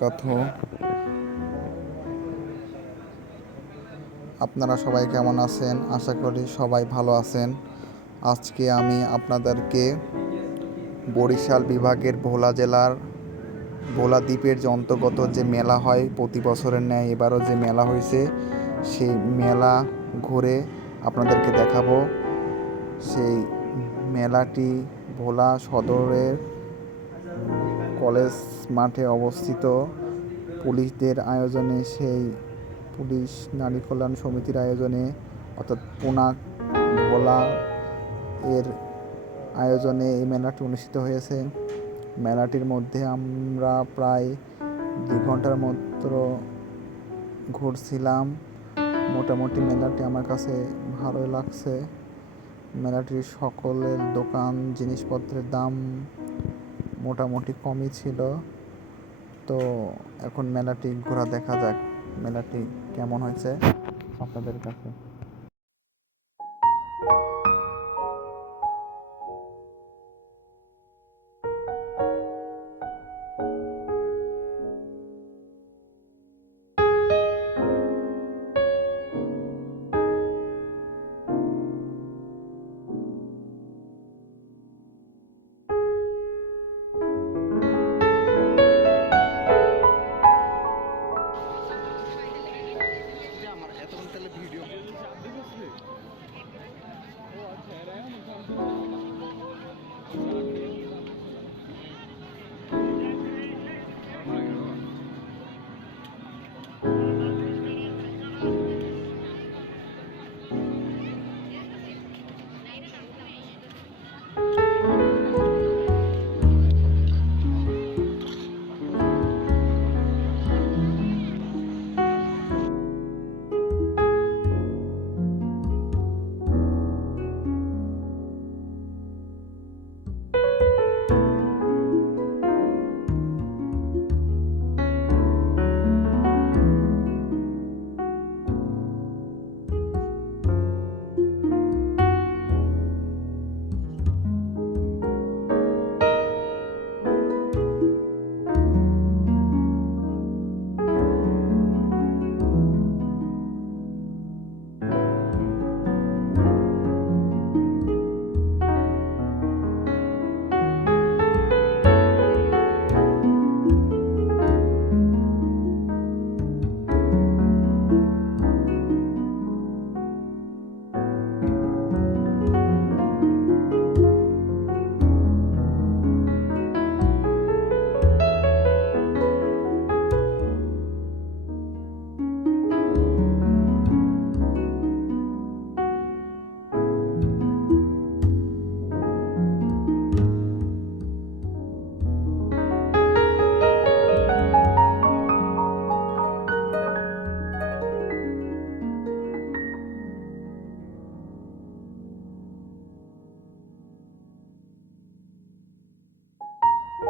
বারাকাতুহু আপনারা সবাই কেমন আছেন? আশা করি সবাই ভালো আছেন। আজকে আমি আপনাদেরকে বরিশাল বিভাগের ভোলা জেলার ভোলা দ্বীপের যে অন্তর্গত যে মেলা হয় প্রতি বছরের ন্যায় এবারও যে মেলা হয়েছে, সেই মেলা ঘুরে আপনাদেরকে দেখাবো। সেই মেলাটি ভোলা সদরের কলেজ মাঠে অবস্থিত পুলিশদের আয়োজনে সেই পুলিশ নারী কল্যাণ সমিতির আয়োজনে, অর্থাৎ পুনাক ভোলা এর আয়োজনে এই মেলাটি অনুষ্ঠিত হয়েছে। মেলাটির মধ্যে আমরা প্রায় দু ঘণ্টার মতো ঘুরছিলাম। মোটামুটি মেলাটি আমার কাছে ভালোই লাগছে। মেলাটির সকলের দোকান, জিনিসপত্রের দাম মোটামুটি কমই ছিল। তো এখন মেলাটি ঘোরা দেখা যাক। মেলাটি কেমন হয়েছে আপনাদের কাছে?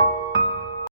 you